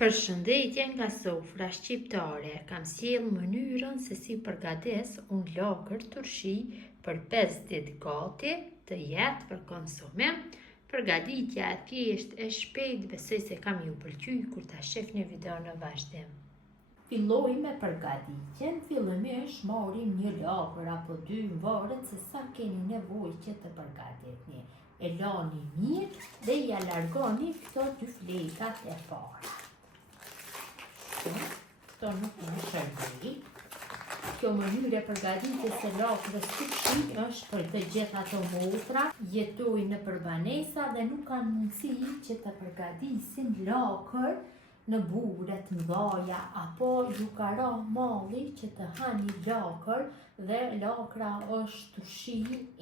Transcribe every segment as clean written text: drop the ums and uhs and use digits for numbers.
Përshëndetje nga sofra shqiptare, kam sjell mënyrën se si përgatis unë lagër turshi për 5 ditë gati të jetë për konsumim. Përgatitja e thjesht e shpejt, besoj se kam ju pëlqy kur ta shihni videon në vazhdim. Filloj me përgatitjen. Fillimisht marrim një lagër apo 2 në varet se sa keni nevojë që të përgatitni. E lani mirë dhe ja largoni këto 2 flekat e para. Këto nuk në shërbej. Kjo mënyrë e përgatitjes së lagrës turshi është për të gjithë ato motra jetojnë nëpër banesa dhe nuk kanë mundësi që të përgatisin lagër në bure të mëdha apo ju ka rënë malli që të hani lagër dhe lagra është turshi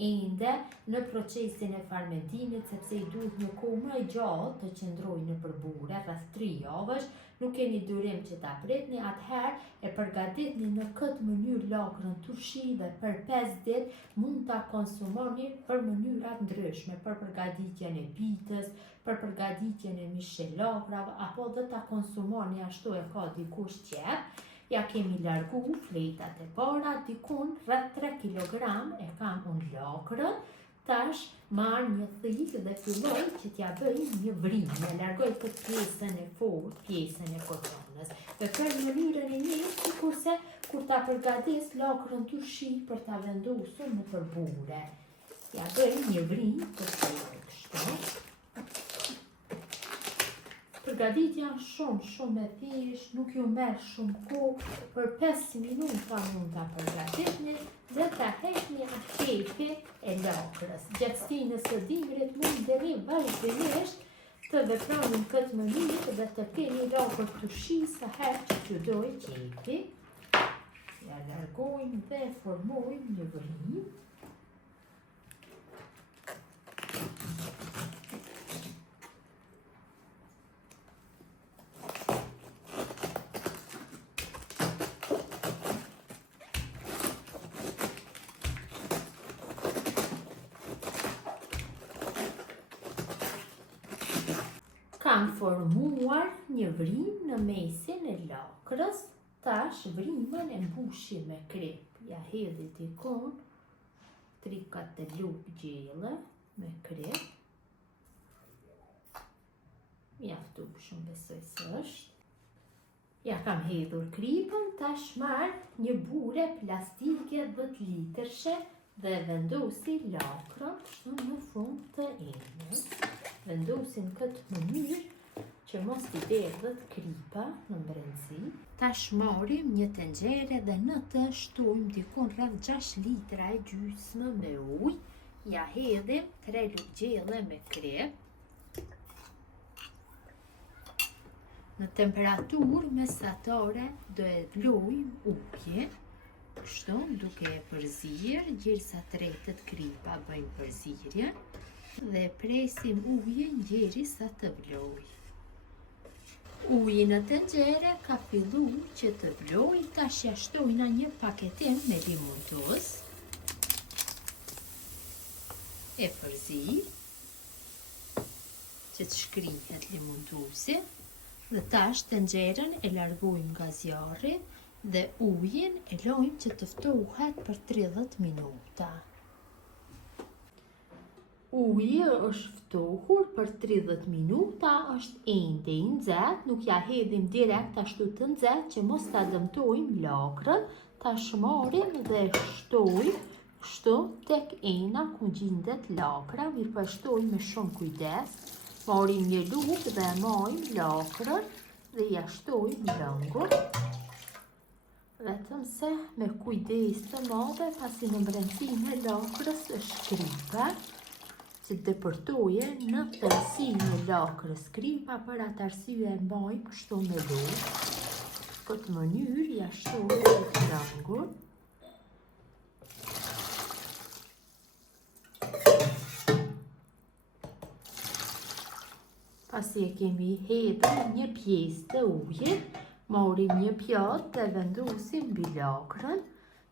ende në procesin e fermentimit sepse i duhet një kohë më e gjatë të qëndrojë nëpër bure, rreth 3 javësh. Nuk keni durim që ta pritni, atëherë e përgatitni në këtë mënyrë lagrën turshi dhe për 5 ditë mund ta konsumoni për mënyra ndryshme, për përgatitjen e pitës, për përgatitjen e mishtelagrave apo dhe ta konsumoni ashtu e ka dikush qef. Ja kemi largu fletat e para, dikun rreth 3 kg e kam unë lagrën. Tash marr një thikë dhe filloj që t'ja bëj një vrimë, largoj këtë pjesën e fortë, pjesën e kotonës. Dhe për mënyrën e njëjtë sikurse kur ta përgatis lagrën turshi për ta vendosur në përbure. Ja bëj një vrimë të fortë kështu. Përgatitja shumë e thjeshtë, nuk ju merr shumë kohë, për 5 minuta mund ta përgatitni dhe ta heqni atë e lagrës. Gjatësinë së dimrit mundeni vazhdimisht të veproni në këtë mënyrë dhe të keni lagër turshi sa herë që t'ju dojë qefi. Ja largojmë dhe formojmë një vrimë. Kam formuar një vrimë në mesin e lagrës, tash vrimën e mbushi me krep. Ja hedhi dikon 3 kataluk gjelle me krep. Mjaftueshëm besoj se është. Ja kam hedhur kripën, tash marr një bure plastike 10 litërshe dhe vendosi lagrën kështu në fund të enës. Vendosin këtë mënyrë që mos t'i derdhet kripa në brendësi. Tash marrim një tenxhere dhe në të shtojmë dikon rreth 6 litra e gjysmë me ujë. Ja hedhim 3 lugë gjelle me krep. Në temperaturë mesatare do e vlojmë ujin. Kështu duke e përzirë, gjersa tretet kripa bëjmë përzirje dhe presim ujin derisa të vlojë. Uji në tenxhere ka filluar që të vlojë, tash ja shtojna një paketim me limon tuz. E përzir që të shkrihet limon tuzi dhe tash tenxherën e largojmë nga zjarri dhe ujin e lojmë që të ftohet për 30 minuta. Uji është ftohur për 30 minuta, është ende i nxehtë, nuk ja hedhim direkt ashtu të nxehtë që mos ta dëmtojmë lagrën. Tash marrim dhe shtojmë kështu tek ena ku gjendet lagra, mirë po shtojmë me shumë kujdes. Marrim një lugë dhe majmë lagrën dhe ja shtojmë lëngun. Vetëm se me kujdes të madhe, pasi në brendësinë e lagrës është kripa, që depërtoje në tërësinë e lagrës kripa, për atë arsye e mbajmë kështu me lugë. Këtë mënyrë ja shtojmë lëngun. Pasi e kemi hedhur një pjesë të ujit, marrim një pjatë dhe vendosim mbi lagrën,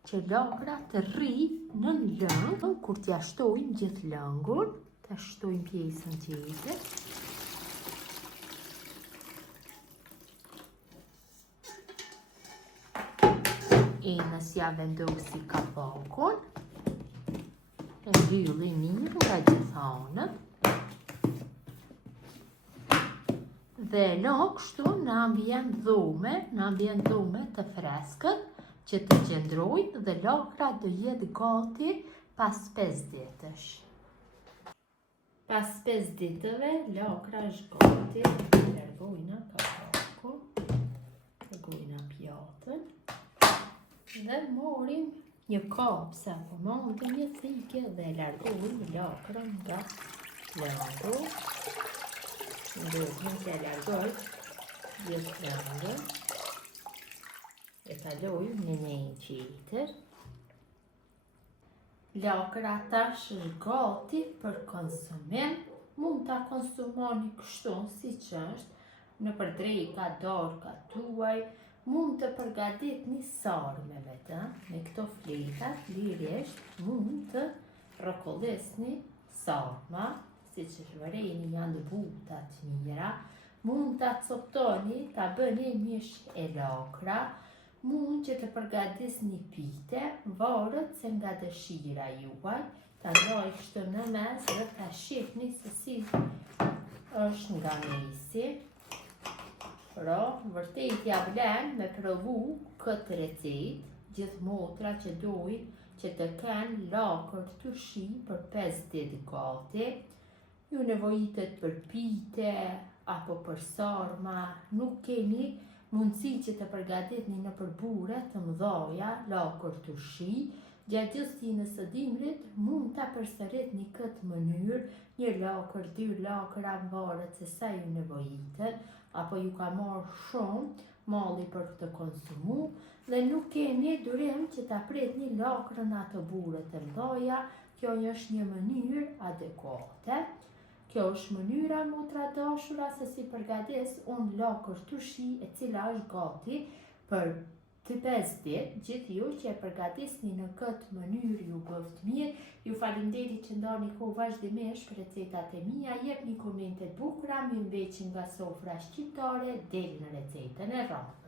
që lagra të rrijë në lëng, kur t'ja shtojmë gjithë lëngun. Ta shtojmë pjesën tjetër. Enës ja vendosi kapakun, e mbylli mirë nga gjitha anët. Dhe la kështu në ambient dhume të freskët që të qëndrojnë dhe lakra do jetë gati pas 5 ditësh. Pas 5 ditëve lakra është gati, largojna kapakun, largojna pjatën dhe morim një kapsë apo mandë një thike dhe largojmë lakrën nga lagu. Ndërgjim që largoj gjithë langën e kalojmë në një tjetër. Lakra tash është gati për konsumim. Mund ta konsumoni kështu siç është, nëpër dreka, dorka tuaj. Mund të përgatitni sarme vetëm me këto fletat, lirisht mund të rrokollisni sarma, siç është vëreni janë të buta të mira, mund ta coptoni, ta bëni mish e lakra, mund që të përgatisni pite, varet se nga dëshira juaj, ta ndaj kështu në mes dhe ta shihni se si është nga mesi. Pra, vërtet ja vlen me provu këtë recetë, gjithë motra që dojnë që të kenë lakër të shi për 5 ditë gati. Ju nevojitet për pite apo për sarma, nuk keni mundësi që të përgatitni në përbure të mëdhaja, lakër të shi. Gjatë gjithë së dimrit mund ta përsëritni këtë mënyrë, një lakër, 2 lakra, varet se sa ju nevojitet, apo ju ka marrë shumë malli për të konsumu dhe nuk keni durim që ta pritni lakrën ato bure të mëdhaja. Kjo është një mënyrë adekuate. Kjo është mënyra motra dashura se si përgatis unë lakër të shi e cila është gati për të 5 ditë. Gjithë ju që e përgatisni në këtë mënyrë ju bëft mirë. Ju falinderit që ndani kohë vazhdimisht për recetat e mia, jepni komente bukura, mirëmbëjtje nga sofra shqiptare, deri në recetën e radhës.